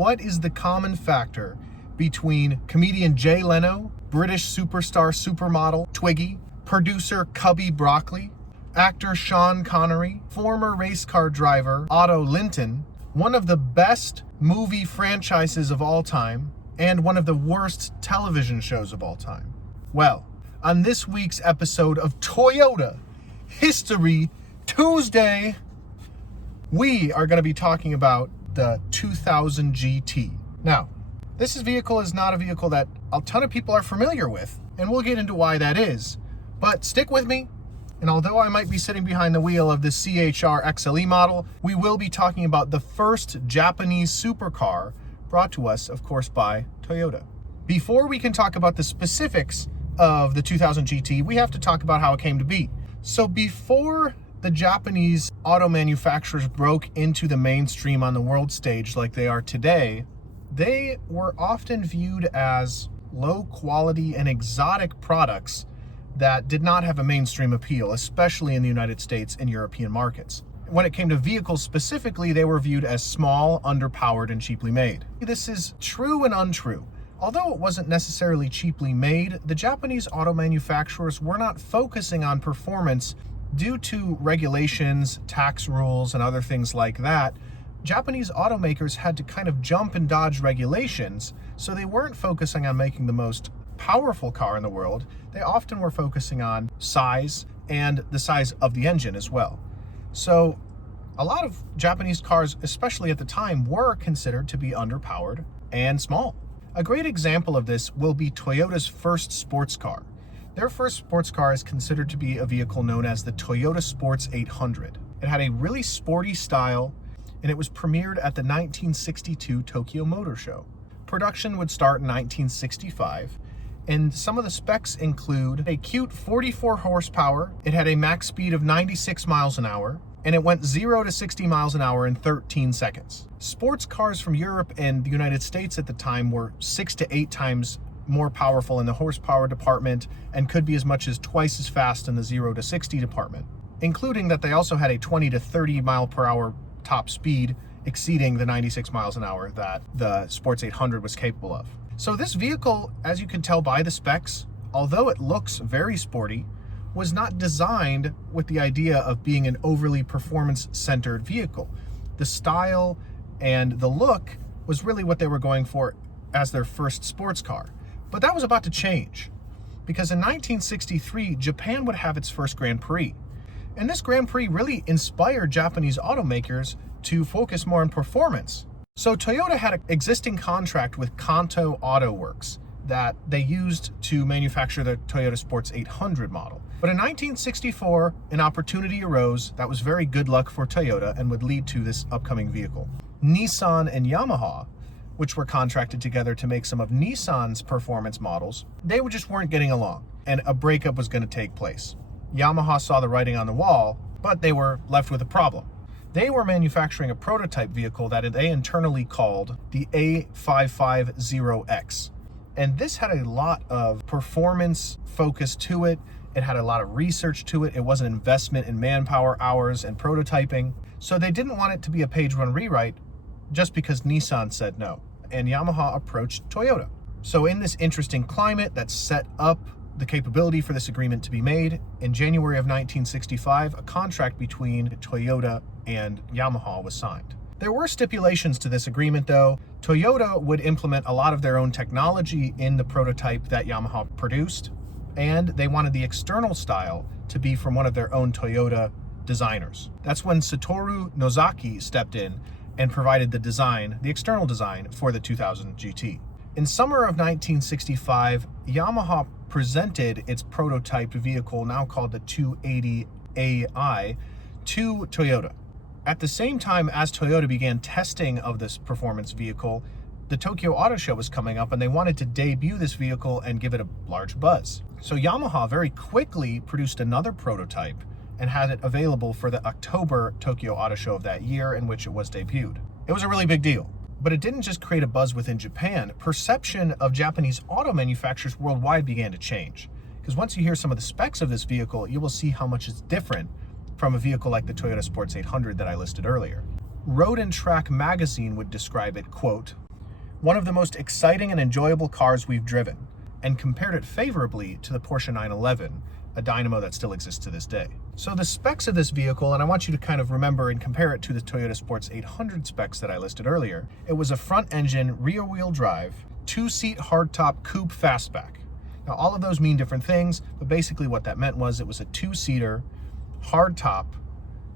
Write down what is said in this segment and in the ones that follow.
What is the common factor between comedian Jay Leno, British superstar supermodel Twiggy, producer Cubby Broccoli, actor Sean Connery, former race car driver Otto Linton, one of the best movie franchises of all time, and one of the worst television shows of all time? Well, on this week's episode of Toyota History Tuesday, we are going to be talking about the 2000 GT. Now, this vehicle is not a vehicle that a ton of people are familiar with, and we'll get into why that is. But stick with me, and although I might be sitting behind the wheel of the CHR XLE model, we will be talking about the first Japanese supercar brought to us, of course, by Toyota. Before we can talk about the specifics of the 2000 GT, we have to talk about how it came to be. So before the Japanese auto manufacturers broke into the mainstream on the world stage like they are today, they were often viewed as low quality and exotic products that did not have a mainstream appeal, especially in the United States and European markets. When it came to vehicles specifically, they were viewed as small, underpowered, and cheaply made. This is true and untrue. Although it wasn't necessarily cheaply made, the Japanese auto manufacturers were not focusing on performance due to regulations, tax rules, and other things like that. Japanese automakers had to kind of jump and dodge regulations, so they weren't focusing on making the most powerful car in the world. They often were focusing on size and the size of the engine as well. So a lot of Japanese cars, especially at the time, were considered to be underpowered and small. A great example of this will be Toyota's first sports car. Their first sports car is considered to be a vehicle known as the Toyota Sports 800. It had a really sporty style, and it was premiered at the 1962 Tokyo Motor Show. Production would start in 1965, and some of the specs include a cute 44 horsepower. It had a max speed of 96 miles an hour, and it went 0 to 60 miles an hour in 13 seconds. Sports cars from Europe and the United States at the time were 6 to 8 times more powerful in the horsepower department and could be as much as twice as fast in the 0 to 60 department, including that they also had a 20 to 30 mile per hour top speed, exceeding the 96 miles an hour that the Sports 800 was capable of. So this vehicle, as you can tell by the specs, although it looks very sporty, was not designed with the idea of being an overly performance-centered vehicle. The style and the look was really what they were going for as their first sports car. But that was about to change, because in 1963, Japan would have its first Grand Prix. And this Grand Prix really inspired Japanese automakers to focus more on performance. So Toyota had an existing contract with Kanto Auto Works that they used to manufacture the Toyota Sports 800 model. But in 1964, an opportunity arose that was very good luck for Toyota and would lead to this upcoming vehicle. Nissan and Yamaha, which were contracted together to make some of Nissan's performance models, they just weren't getting along, and a breakup was going to take place. Yamaha saw the writing on the wall, but they were left with a problem. They were manufacturing a prototype vehicle that they internally called the A550X. And this had a lot of performance focus to it. It had a lot of research to it. It was an investment in manpower hours and prototyping. So they didn't want it to be a page one rewrite just because Nissan said no. And Yamaha approached Toyota. So in this interesting climate that set up the capability for this agreement to be made, in January of 1965, a contract between Toyota and Yamaha was signed. There were stipulations to this agreement, though. Toyota would implement a lot of their own technology in the prototype that Yamaha produced, and they wanted the external style to be from one of their own Toyota designers. That's when Satoru Nozaki stepped in and provided the design, the external design, for the 2000 GT. In summer of 1965, Yamaha presented its prototype vehicle, now called the 280AI, to Toyota. At the same time as Toyota began testing of this performance vehicle, the Tokyo Auto Show was coming up, and they wanted to debut this vehicle and give it a large buzz. So Yamaha very quickly produced another prototype and had it available for the October Tokyo Auto Show of that year, in which it was debuted. It was a really big deal. But it didn't just create a buzz within Japan. Perception of Japanese auto manufacturers worldwide began to change. Because once you hear some of the specs of this vehicle, you will see how much it's different from a vehicle like the Toyota Sports 800 that I listed earlier. Road and Track magazine would describe it, quote, one of the most exciting and enjoyable cars we've driven, and compared it favorably to the Porsche 911, a dynamo that still exists to this day. So the specs of this vehicle, and I want you to kind of remember and compare it to the Toyota Sports 800 specs that I listed earlier. It was a front-engine, rear-wheel drive, two-seat hardtop coupe fastback. Now, all of those mean different things, but basically what that meant was it was a two-seater, hardtop,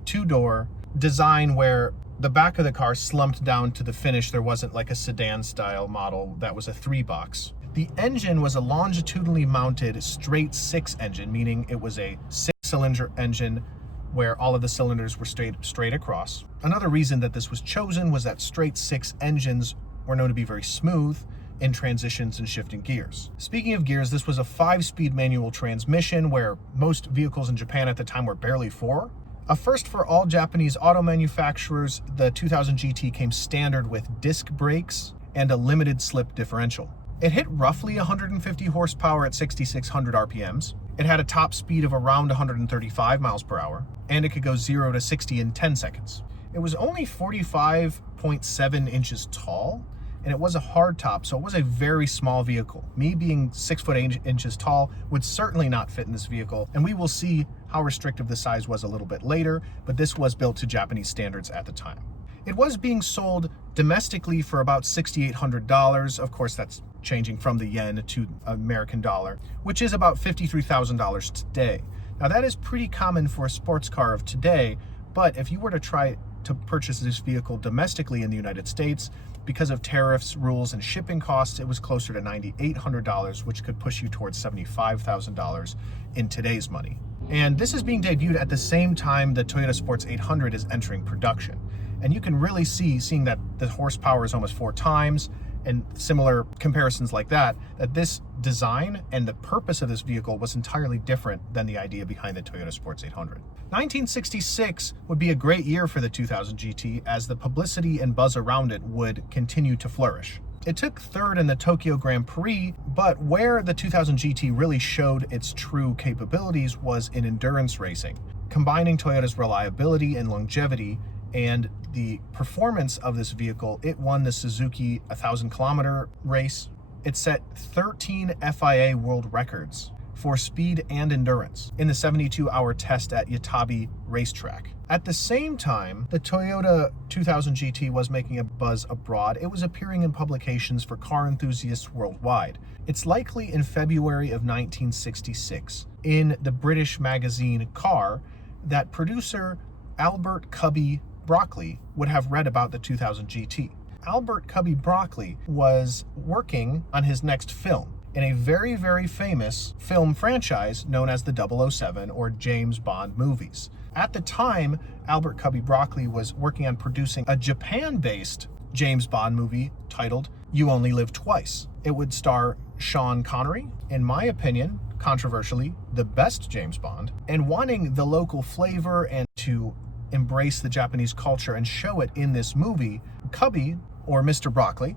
two-door design where the back of the car slumped down to the finish. There wasn't like a sedan-style model that was a three-box. The engine was a longitudinally mounted straight six engine, meaning it was a six-cylinder engine where all of the cylinders were straight across. Another reason that this was chosen was that straight six engines were known to be very smooth in transitions and shifting gears. Speaking of gears, this was a 5-speed manual transmission where most vehicles in Japan at the time were barely 4. A first for all Japanese auto manufacturers, the 2000 GT came standard with disc brakes and a limited slip differential. It hit roughly 150 horsepower at 6,600 RPMs. It had a top speed of around 135 miles per hour, and it could go 0 to 60 in 10 seconds. It was only 45.7 inches tall, and it was a hard top, so it was a very small vehicle. Me being 6 foot 8 inches tall would certainly not fit in this vehicle, and we will see how restrictive the size was a little bit later, but this was built to Japanese standards at the time. It was being sold domestically for about $6,800. Of course, that's changing from the yen to American dollar, which is about $53,000 today. Now, that is pretty common for a sports car of today, but if you were to try to purchase this vehicle domestically in the United States, because of tariffs, rules, and shipping costs, it was closer to $9,800, which could push you towards $75,000 in today's money. And this is being debuted at the same time the Toyota Sports 800 is entering production. And you can really seeing that the horsepower is almost 4 times, and similar comparisons like that this design and the purpose of this vehicle was entirely different than the idea behind the Toyota Sports 800. 1966 would be a great year for the 2000 GT as the publicity and buzz around it would continue to flourish. It took third in the Tokyo Grand Prix, but where the 2000 GT really showed its true capabilities was in endurance racing, combining Toyota's reliability and longevity and the performance of this vehicle. It won the Suzuki 1,000-kilometer race. It set 13 FIA world records for speed and endurance in the 72-hour test at Yatabe racetrack. At the same time, the Toyota 2000 GT was making a buzz abroad. It was appearing in publications for car enthusiasts worldwide. It's likely in February of 1966, in the British magazine Car, that producer Albert Cubby Broccoli would have read about the 2000 GT. Albert Cubby Broccoli was working on his next film in a very, very famous film franchise known as the 007 or James Bond movies. At the time, Albert Cubby Broccoli was working on producing a Japan-based James Bond movie titled You Only Live Twice. It would star Sean Connery, in my opinion, controversially, the best James Bond, and wanting the local flavor and to embrace the Japanese culture and show it in this movie, Cubby, or Mr. Broccoli,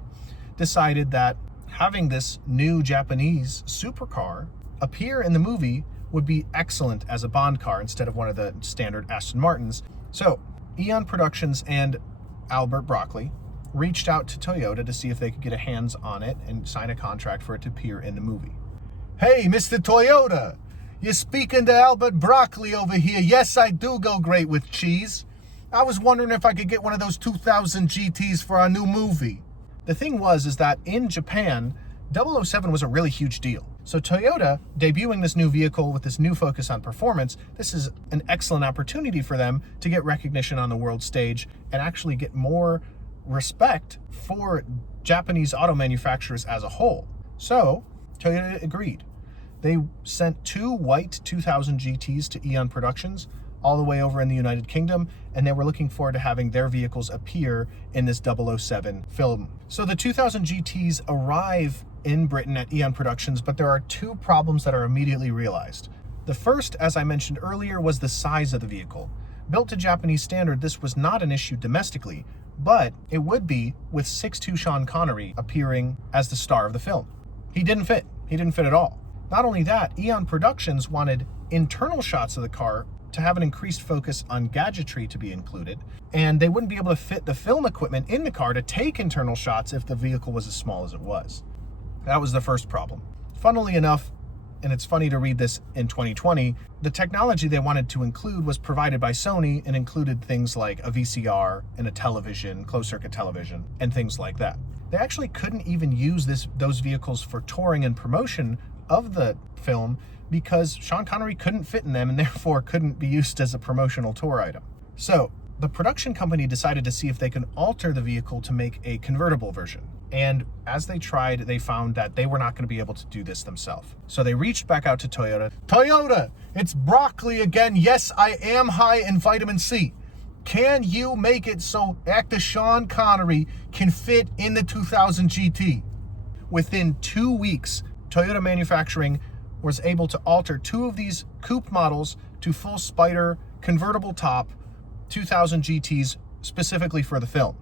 decided that having this new Japanese supercar appear in the movie would be excellent as a Bond car instead of one of the standard Aston Martins. So, Eon Productions and Albert Broccoli reached out to Toyota to see if they could get a hands on it and sign a contract for it to appear in the movie. Hey, Mr. Toyota, you're speaking to Albert Broccoli over here. Yes, I do go great with cheese. I was wondering if I could get one of those 2000 GTs for our new movie. The thing is that in Japan, 007 was a really huge deal. So Toyota, debuting this new vehicle with this new focus on performance, this is an excellent opportunity for them to get recognition on the world stage and actually get more respect for Japanese auto manufacturers as a whole. So Toyota agreed. They sent 2 white 2000 GTs to Eon Productions all the way over in the United Kingdom, and they were looking forward to having their vehicles appear in this 007 film. So the 2000 GTs arrive in Britain at Eon Productions, but there are 2 problems that are immediately realized. The first, as I mentioned earlier, was the size of the vehicle. Built to Japanese standard, this was not an issue domestically, but it would be with 6'2" Sean Connery appearing as the star of the film. He didn't fit. He didn't fit at all. Not only that, Eon Productions wanted internal shots of the car to have an increased focus on gadgetry to be included, and they wouldn't be able to fit the film equipment in the car to take internal shots if the vehicle was as small as it was. That was the first problem. Funnily enough, and it's funny to read this in 2020, the technology they wanted to include was provided by Sony and included things like a VCR and a television, closed-circuit television, and things like that. They actually couldn't even use those vehicles for touring and promotion of the film because Sean Connery couldn't fit in them and therefore couldn't be used as a promotional tour item. So the production company decided to see if they could alter the vehicle to make a convertible version. And as they tried, they found that they were not going to be able to do this themselves. So they reached back out to Toyota. Toyota, it's broccoli again. Yes, I am high in vitamin C. Can you make it so actor Sean Connery can fit in the 2000 GT? Within 2 weeks, Toyota Manufacturing was able to alter 2 of these coupe models to full Spider convertible top 2000 GTs specifically for the film.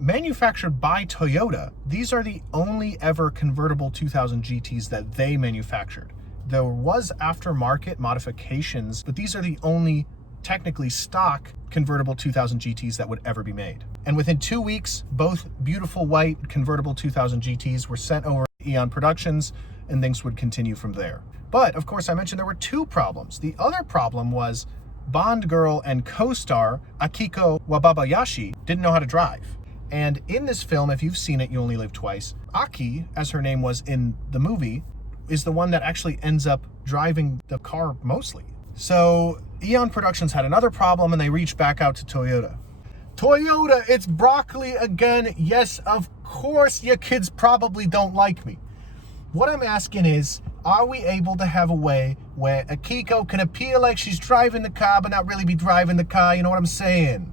Manufactured by Toyota, these are the only ever convertible 2000 GTs that they manufactured. There was aftermarket modifications, but these are the only technically stock convertible 2000 GTs that would ever be made. And within 2 weeks, both beautiful white convertible 2000 GTs were sent over to Eon Productions, and things would continue from there. But of course, I mentioned there were 2 problems. The other problem was Bond girl and co-star Akiko Wababayashi didn't know how to drive. And in this film, if you've seen it, You Only Live Twice, Aki, as her name was in the movie, is the one that actually ends up driving the car mostly. So Eon Productions had another problem and they reached back out to Toyota. Toyota, it's broccoli again. Yes, of course, your kids probably don't like me. What I'm asking is, are we able to have a way where Akiko can appear like she's driving the car but not really be driving the car? You know what I'm saying?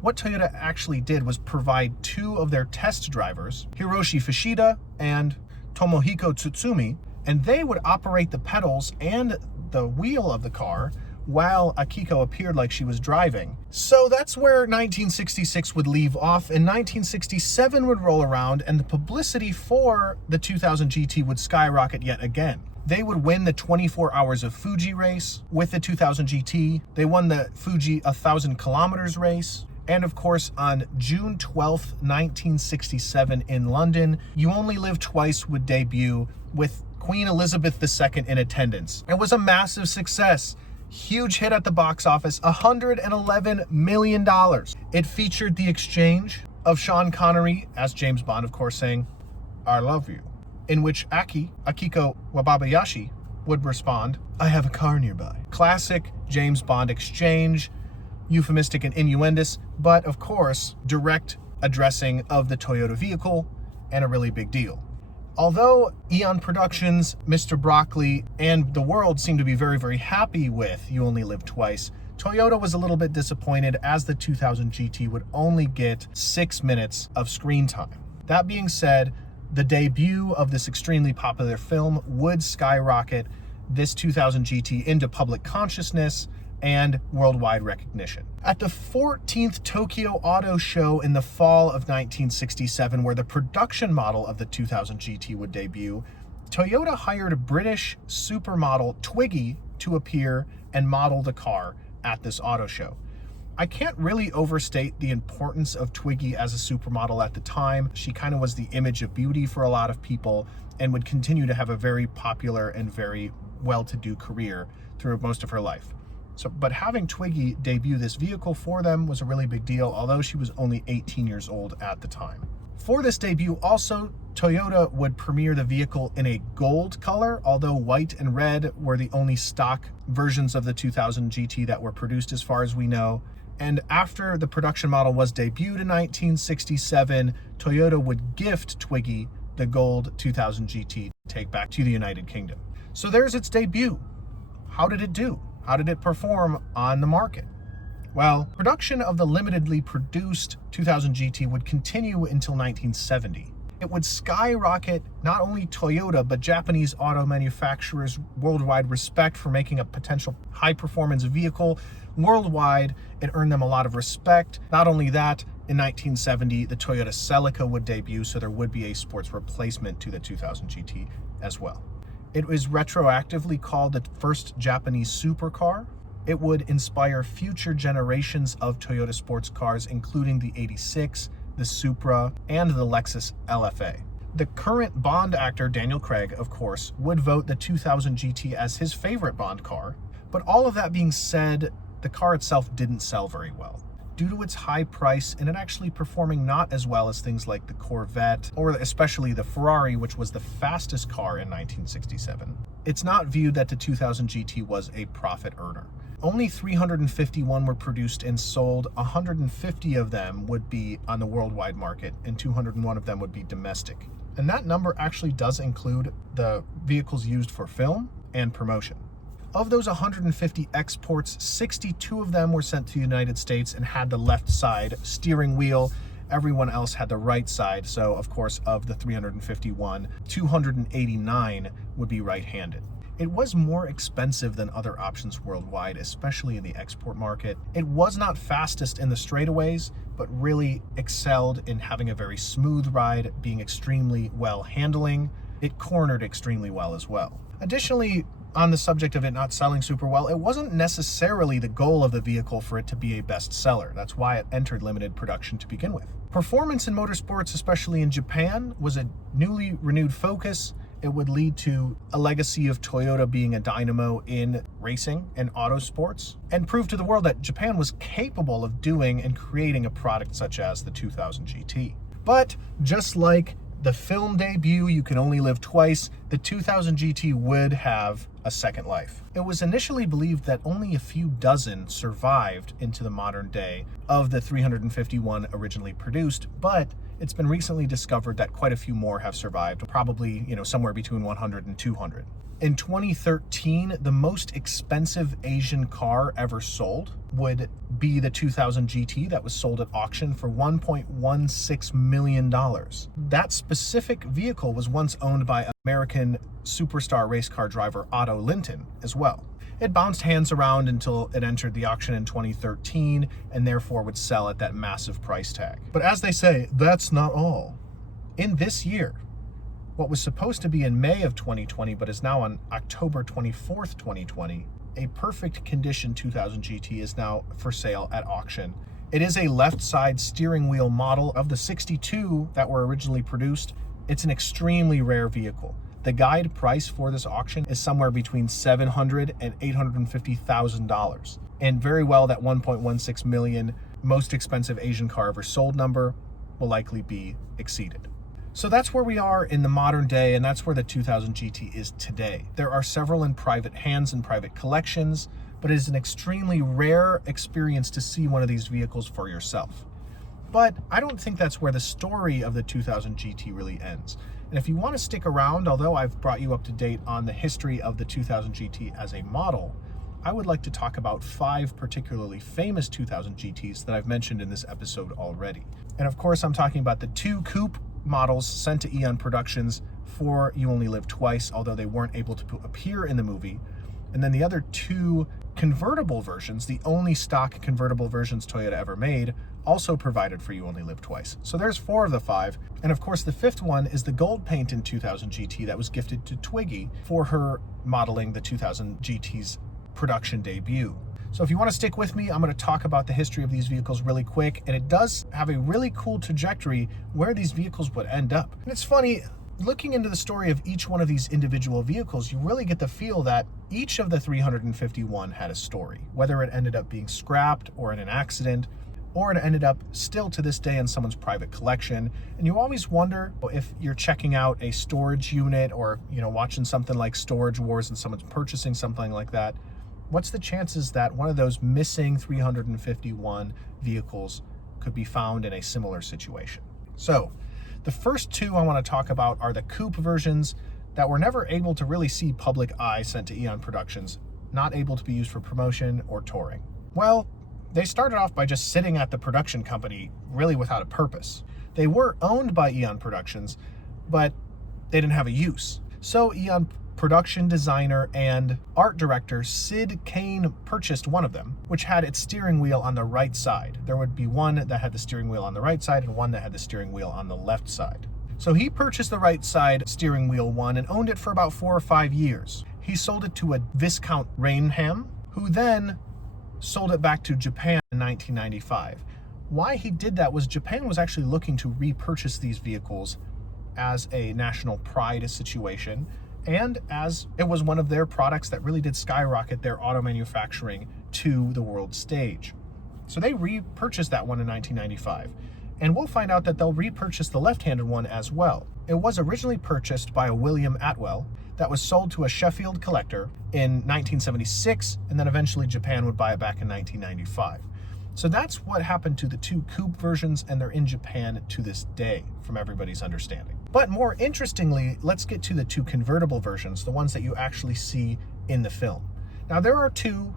What Toyota actually did was provide 2 of their test drivers, Hiroshi Fushida and Tomohiko Tsutsumi, and they would operate the pedals and the wheel of the car while Akiko appeared like she was driving. So that's where 1966 would leave off, and 1967 would roll around, and the publicity for the 2000 GT would skyrocket yet again. They would win the 24 Hours of Fuji race with the 2000 GT. They won the Fuji 1,000 kilometers race. And of course, on June 12th, 1967 in London, You Only Live Twice would debut with Queen Elizabeth II in attendance. It was a massive success. Huge hit at the box office, $111 million. It featured the exchange of Sean Connery, as James Bond, of course, saying, "I love you," in which Akiko Wababayashi would respond, "I have a car nearby." Classic James Bond exchange, euphemistic and innuendous, but of course, direct addressing of the Toyota vehicle, and a really big deal. Although Eon Productions, Mr. Broccoli, and the world seemed to be very, very happy with You Only Live Twice, Toyota was a little bit disappointed as the 2000 GT would only get 6 minutes of screen time. That being said, the debut of this extremely popular film would skyrocket this 2000 GT into public consciousness and worldwide recognition. At the 14th Tokyo Auto Show in the fall of 1967, where the production model of the 2000 GT would debut, Toyota hired a British supermodel Twiggy to appear and model the car at this auto show. I can't really overstate the importance of Twiggy as a supermodel at the time. She kind of was the image of beauty for a lot of people and would continue to have a very popular and very well-to-do career through most of her life. But having Twiggy debut this vehicle for them was a really big deal, although she was only 18 years old at the time. For this debut also, Toyota would premiere the vehicle in a gold color, although white and red were the only stock versions of the 2000 GT that were produced as far as we know. And after the production model was debuted in 1967, Toyota would gift Twiggy the gold 2000 GT to take back to the United Kingdom. So there's its debut. How did it do? How did it perform on the market? Well, production of the limitedly produced 2000 GT would continue until 1970. It would skyrocket not only Toyota, but Japanese auto manufacturers' worldwide respect for making a potential high-performance vehicle worldwide. It earned them a lot of respect. Not only that, in 1970, the Toyota Celica would debut, so there would be a sports replacement to the 2000 GT as well. It was retroactively called the first Japanese supercar, It would inspire future generations of Toyota sports cars, including the 86, the Supra, and the Lexus LFA. The current Bond actor, Daniel Craig, of course, would vote the 2000 GT as his favorite Bond car, but all of that being said, the car itself didn't sell very well due to its high price and it actually performing not as well as things like the Corvette or especially the Ferrari, which was the fastest car in 1967. It's not viewed that the 2000 GT was a profit earner. Only 351 were produced and sold. 150 of them would be on the worldwide market and 201 of them would be domestic. And that number actually does include the vehicles used for film and promotion. Of those 150 exports, 62 of them were sent to the United States and had the left side steering wheel. Everyone else had the right side. So of course, of the 351, 289 would be right-handed. It was more expensive than other options worldwide, especially in the export market. It was not fastest in the straightaways, but really excelled in having a very smooth ride, being extremely well handling. It cornered extremely well as well. Additionally, on the subject of it not selling super well, it wasn't necessarily the goal of the vehicle for it to be a bestseller. That's why it entered limited production to begin with. Performance in motorsports, especially in Japan, was a newly renewed focus. It would lead to a legacy of Toyota being a dynamo in racing and auto sports, and prove to the world that Japan was capable of doing and creating a product such as the 2000 GT. But just like the film debut, You Can Only Live Twice, the 2000 GT would have a second life. It was initially believed that only a few dozen survived into the modern day of the 351 originally produced, but it's been recently discovered that quite a few more have survived, probably, somewhere between 100 and 200. In 2013, the most expensive Asian car ever sold would be the 2000 GT that was sold at auction for $1.16 million. That specific vehicle was once owned by American superstar race car driver Otto Linton as well. It bounced hands around until it entered the auction in 2013 and therefore would sell at that massive price tag. But as they say, that's not all. In this year, what was supposed to be in May of 2020, but is now on October 24th, 2020, a perfect condition 2000 GT is now for sale at auction. It is a left side steering wheel model of the 62 that were originally produced. It's an extremely rare vehicle. The guide price for this auction is somewhere between $700,000 and $850,000. And very well, that 1.16 million most expensive Asian car ever sold number will likely be exceeded. So that's where we are in the modern day, and that's where the 2000 GT is today. There are several in private hands and private collections, but it is an extremely rare experience to see one of these vehicles for yourself. But I don't think that's where the story of the 2000 GT really ends. And if you want to stick around, although I've brought you up to date on the history of the 2000 GT as a model, I would like to talk about 5 particularly famous 2000 GTs that I've mentioned in this episode already. And of course, I'm talking about the 2 coupe models sent to Eon Productions for You Only Live Twice, although they weren't able to appear in the movie. And then the other 2 convertible versions, the only stock convertible versions Toyota ever made, also provided for You Only Live Twice. So there's 4 of the 5. And of course, the 5th one is the gold paint in 2000 GT that was gifted to Twiggy for her modeling the 2000 GT's production debut. So if you want to stick with me, I'm going to talk about the history of these vehicles really quick. And it does have a really cool trajectory where these vehicles would end up. And it's funny, looking into the story of each one of these individual vehicles, you really get the feel that each of the 351 had a story, whether it ended up being scrapped or in an accident, or it ended up still to this day in someone's private collection. And you always wonder if you're checking out a storage unit or, watching something like Storage Wars and someone's purchasing something like that, what's the chances that one of those missing 351 vehicles could be found in a similar situation? So the first 2 I want to talk about are the coupe versions that were never able to really see public eye, sent to Eon Productions, not able to be used for promotion or touring. Well, they started off by just sitting at the production company really without a purpose. They were owned by Eon Productions, but they didn't have a use. So Eon production designer and art director Sid Kane purchased one of them, which had its steering wheel on the right side. There would be one that had the steering wheel on the right side and one that had the steering wheel on the left side. So he purchased the right side steering wheel one and owned it for about 4 or 5 years. He sold it to a Viscount Rainham, who then sold it back to Japan in 1995. Why he did that was Japan was actually looking to repurchase these vehicles as a national pride situation, and as it was one of their products that really did skyrocket their auto manufacturing to the world stage. So they repurchased that one in 1995. And we'll find out that they'll repurchase the left-handed one as well. It was originally purchased by a William Atwell that was sold to a Sheffield collector in 1976, and then eventually Japan would buy it back in 1995. So that's what happened to the two coupe versions, and they're in Japan to this day, from everybody's understanding. But more interestingly, let's get to the two convertible versions, the ones that you actually see in the film. Now there are two.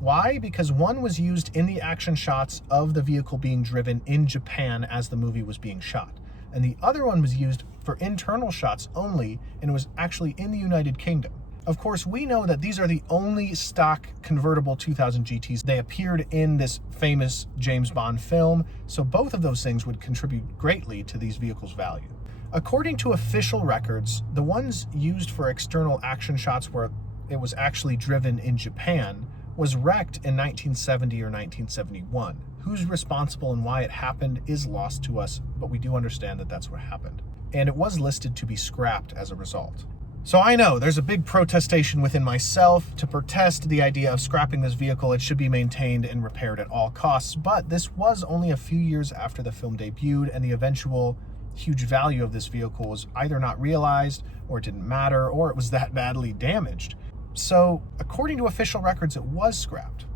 Why? Because one was used in the action shots of the vehicle being driven in Japan as the movie was being shot. And the other one was used for internal shots only, and it was actually in the United Kingdom. Of course, we know that these are the only stock convertible 2000 GTs. They appeared in this famous James Bond film, so both of those things would contribute greatly to these vehicles' value. According to official records, the ones used for external action shots where it was actually driven in Japan was wrecked in 1970 or 1971. Who's responsible and why it happened is lost to us, but we do understand that that's what happened. And it was listed to be scrapped as a result. So I know there's a big protestation within myself to protest the idea of scrapping this vehicle. It should be maintained and repaired at all costs, but this was only a few years after the film debuted, and the eventual huge value of this vehicle was either not realized, or it didn't matter, or it was that badly damaged. So, according to official records, it was scrapped.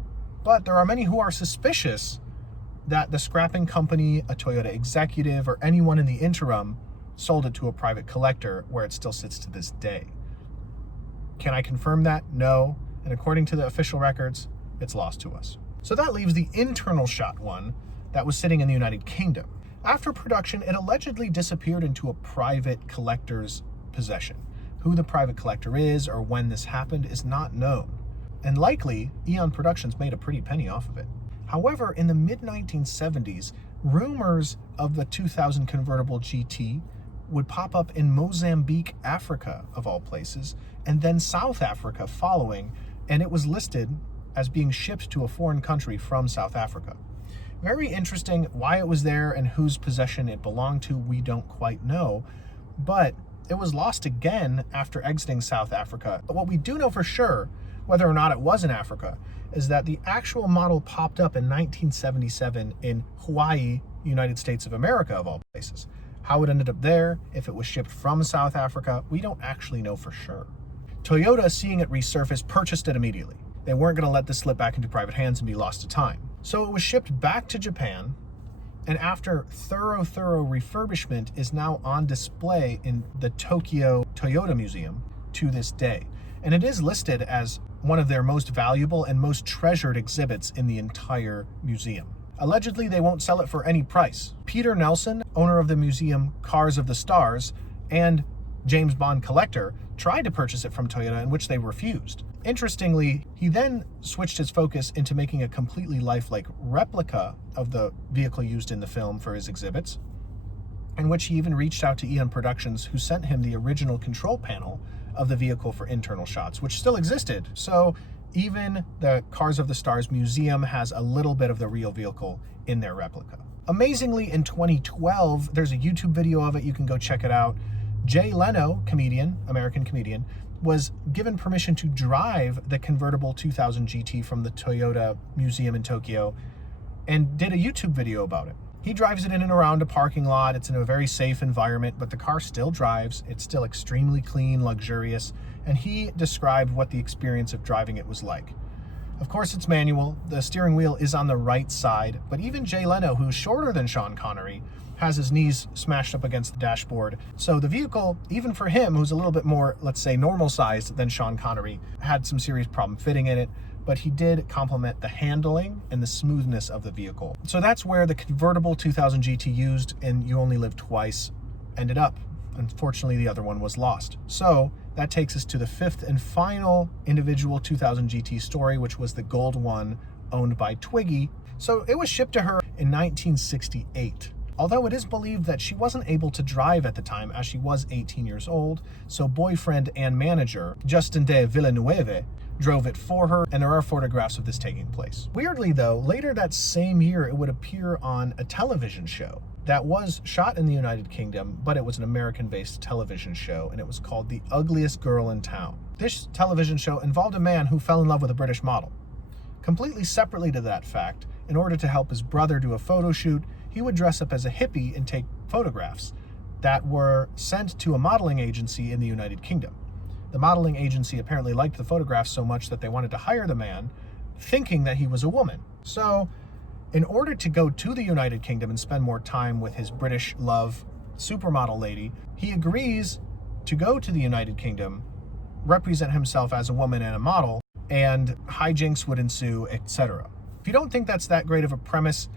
But there are many who are suspicious that the scrapping company, a Toyota executive, or anyone in the interim sold it to a private collector, where it still sits to this day. Can I confirm that? No. And according to the official records, it's lost to us. So that leaves the internal shot one that was sitting in the United Kingdom. After production, it allegedly disappeared into a private collector's possession. Who the private collector is or when this happened is not known, and likely Eon Productions made a pretty penny off of it. However, in the mid-1970s, rumors of the 2000 convertible GT would pop up in Mozambique, Africa, of all places, and then South Africa following, and it was listed as being shipped to a foreign country from South Africa. Very interesting. Why it was there and whose possession it belonged to, we don't quite know, but it was lost again after exiting South Africa. But what we do know for sure, whether or not it was in Africa, is that the actual model popped up in 1977 in Hawaii, United States of America, of all places. How it ended up there, if it was shipped from South Africa, we don't actually know for sure. Toyota, seeing it resurface, purchased it immediately. They weren't going to let this slip back into private hands and be lost to time. So it was shipped back to Japan, and after thorough refurbishment is now on display in the Tokyo Toyota Museum to this day. And it is listed as one of their most valuable and most treasured exhibits in the entire museum. Allegedly, they won't sell it for any price. Peter Nelson, owner of the museum Cars of the Stars and James Bond collector, tried to purchase it from Toyota, in which they refused. Interestingly, he then switched his focus into making a completely lifelike replica of the vehicle used in the film for his exhibits, in which he even reached out to Eon Productions, who sent him the original control panel of the vehicle for internal shots, which still existed. So even the Cars of the Stars Museum has a little bit of the real vehicle in their replica. Amazingly, in 2012, there's a YouTube video of it. You can go check it out. Jay Leno, comedian, American comedian, was given permission to drive the convertible 2000 GT from the Toyota Museum in Tokyo and did a YouTube video about it. He drives it in and around a parking lot. It's in a very safe environment, but the car still drives. It's still extremely clean, luxurious, and he described what the experience of driving it was like. Of course, it's manual. The steering wheel is on the right side, but even Jay Leno, who's shorter than Sean Connery, has his knees smashed up against the dashboard. So the vehicle, even for him, who's a little bit more, let's say, normal sized than Sean Connery, had some serious problem fitting in it, but he did compliment the handling and the smoothness of the vehicle. So that's where the convertible 2000 GT used in You Only Live Twice ended up. Unfortunately, the other one was lost. So that takes us to the fifth and final individual 2000 GT story, which was the gold one owned by Twiggy. So it was shipped to her in 1968. Although it is believed that she wasn't able to drive at the time, as she was 18 years old, so boyfriend and manager Justin de Villeneuve drove it for her, and there are photographs of this taking place. Weirdly though, later that same year, it would appear on a television show that was shot in the United Kingdom, but it was an American-based television show, and it was called The Ugliest Girl in Town. This television show involved a man who fell in love with a British model. Completely separately to that fact, in order to help his brother do a photo shoot, he would dress up as a hippie and take photographs that were sent to a modeling agency in the United Kingdom. The modeling agency apparently liked the photographs so much that they wanted to hire the man, thinking that he was a woman. So, in order to go to the United Kingdom and spend more time with his British love supermodel lady, he agrees to go to the United Kingdom, represent himself as a woman and a model, and hijinks would ensue, etc. If you don't think that's that great of a premise,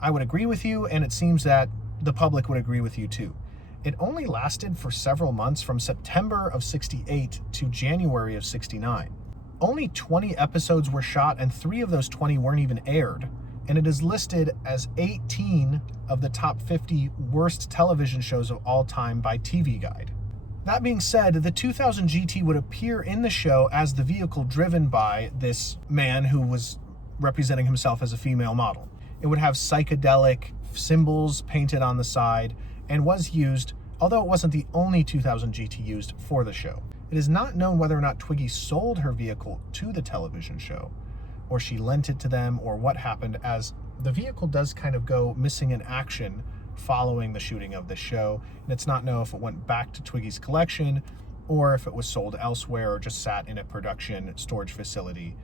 I would agree with you, and it seems that the public would agree with you too. It only lasted for several months, from September of '68 to January of '69. Only 20 episodes were shot, and 3 of those 20 weren't even aired, and it is listed as 18 of the top 50 worst television shows of all time by TV Guide. That being said, the 2000 GT would appear in the show as the vehicle driven by this man who was representing himself as a female model. It would have psychedelic symbols painted on the side and was used, although it wasn't the only 2000 GT used for the show. It is not known whether or not Twiggy sold her vehicle to the television show, or she lent it to them, or what happened, as the vehicle does kind of go missing in action following the shooting of the show, and it's not known if it went back to Twiggy's collection or if it was sold elsewhere or just sat in a production storage facility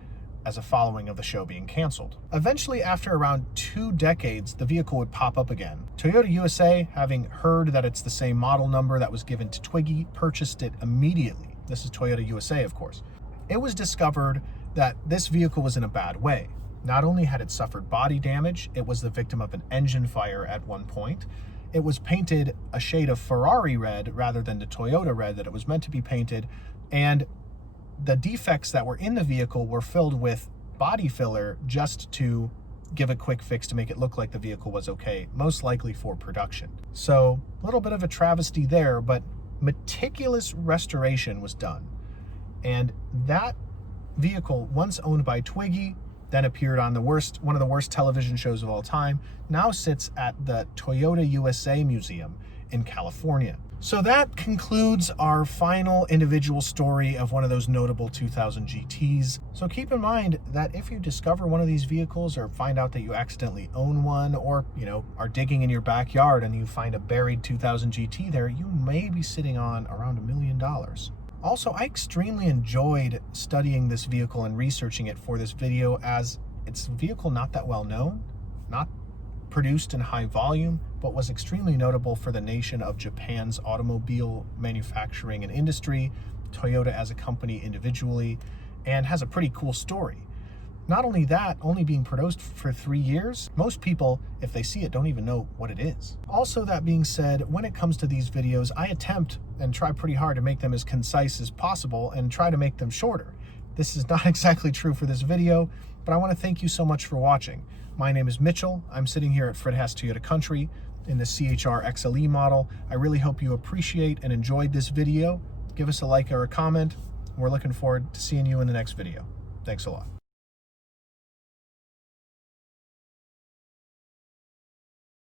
as a following of the show being canceled. Eventually, after around 2 decades, the vehicle would pop up again. Toyota USA, having heard that it's the same model number that was given to Twiggy, purchased it immediately. This is Toyota USA, of course. It was discovered that this vehicle was in a bad way. Not only had it suffered body damage, it was the victim of an engine fire at one point. It was painted a shade of Ferrari red rather than the Toyota red that it was meant to be painted, and the defects that were in the vehicle were filled with body filler just to give a quick fix to make it look like the vehicle was okay, most likely for production. So a little bit of a travesty there, but meticulous restoration was done. And that vehicle, once owned by Twiggy, then appeared on one of the worst television shows of all time, now sits at the Toyota USA Museum in California. So that concludes our final individual story of one of those notable 2000 GTs. So keep in mind that if you discover one of these vehicles, or find out that you accidentally own one, or are digging in your backyard and you find a buried 2000 GT there, you may be sitting on around $1 million. Also, I extremely enjoyed studying this vehicle and researching it for this video, as it's a vehicle not that well known, not produced in high volume, but was extremely notable for the nation of Japan's automobile manufacturing and industry, Toyota as a company individually, and has a pretty cool story. Not only that, only being produced for 3 years, most people, if they see it, don't even know what it is. Also, that being said, when it comes to these videos, I attempt and try pretty hard to make them as concise as possible and try to make them shorter. This is not exactly true for this video, but I want to thank you so much for watching. My name is Mitchell. I'm sitting here at Fred Haas Toyota Country in the CHR XLE model. I really hope you appreciate and enjoyed this video. Give us a like or a comment. We're looking forward to seeing you in the next video. Thanks a lot.